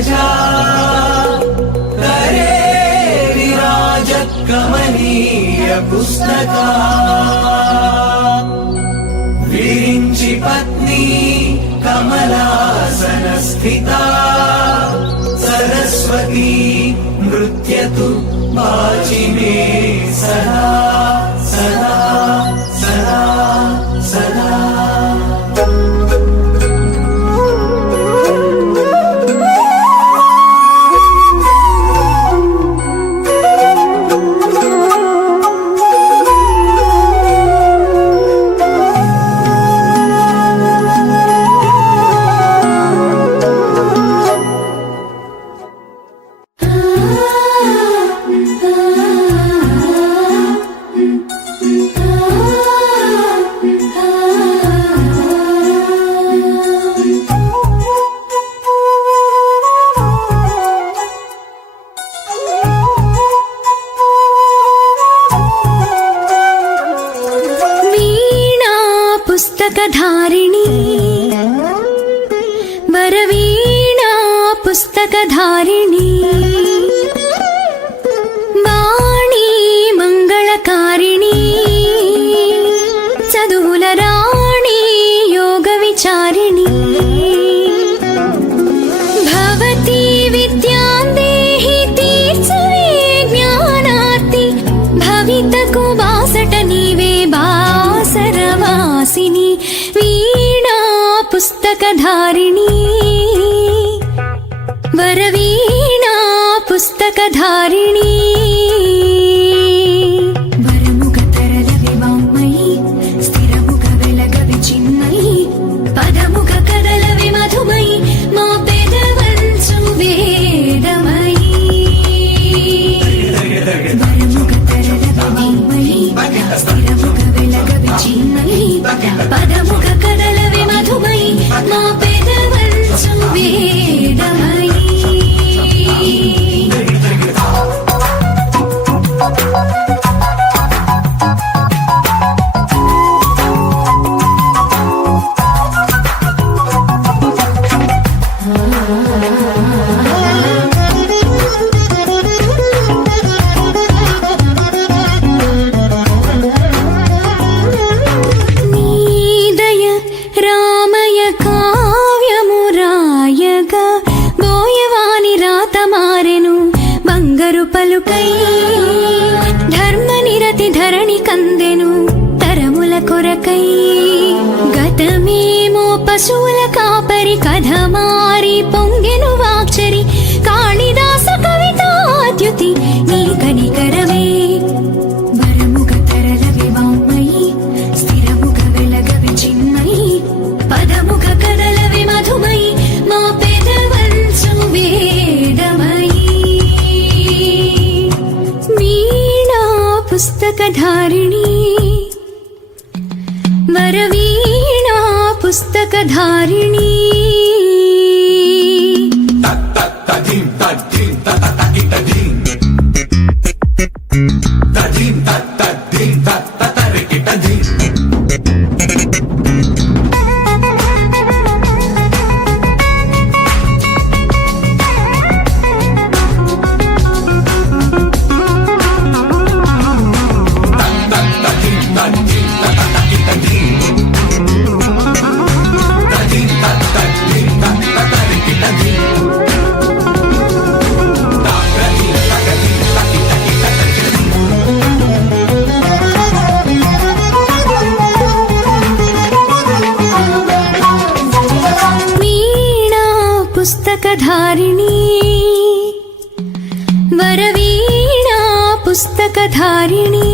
पंकजा करे विराजत कमनीय पुस्तका विरिंचि पत्नी कमलासन स्थिता सरस्वती नृत्यतु वाचि मे सदा सदा सदा सदा। पुस्तकधारिणी वरवीणा पुस्तकधारिणी वाणी मंगलकारिणी चदुवुल राणी योग विचारिणी भवती विद्यां देहि तीर्चवे ज्ञानार्ति भवितकु बासट नीवे बासरवासिनी वीणा पुस्तकधारिणी वरवीणा पुस्तकधारिणी वरमुख तरल विवाङ्मयी स्थिरमुख वेलग विचिन्मयी पदमुख कदल विमधुमयी मा पेदवंचु वेदमयी वरमुख तरल विवाङ्मयी स्थिरमुख वेलग विचिन्मयी पदमुख कदल विमधुमयी मा पेदवंचु वेदमयी। నీదయ రామయ కావ్యమురాయగా బోయవాని రాత మారెను బంగరు పలుకై ధర్మనిరతి ధరణి కందెను తరముల కొరకై గతమేమో పశువుల కాపరి కథ మారి పొంగెను వాక్చరి కాళిదాస కవితాద్యుతి నీ కనికరమే వరముగ తరల వివాంమయీ స్థిరముగ వెలగ విచిన్మయీ పదముగ కదల విమధుమయీ మా పెదవంచు వేదమయీ వీణా పుస్తకధారిణీ వరవీణా పుస్తకధారిణీ पुस्तकधारिणी वरवीणा पुस्तकधारिणी।